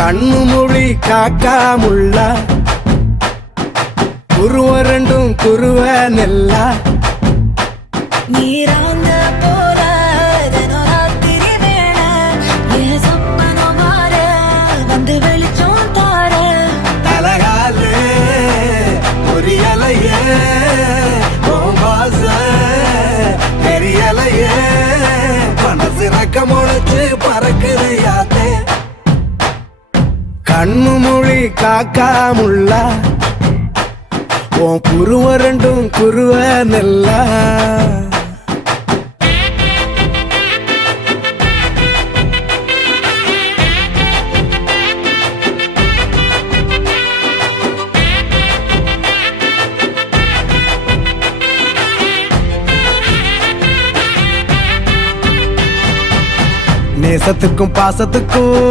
கண்ணு மொழி காக்காமுள்ள குருவ ரெண்டும் குருவ நெல்லா நீராங்க போல ராத்திரி வேண என் சொப்பனம் மாற வந்து வெளிச்சம் தார தலகாலே பொரியலையே வாச பெரியலையே மனசு ரக்க முளைச்சு பறக்குது யாத்தே கண்ணு மொழி காக்காமுள்ள உன் குருவ ரெண்டும் குருவ நெல்லா நேசத்துக்கும் பாசத்துக்கும்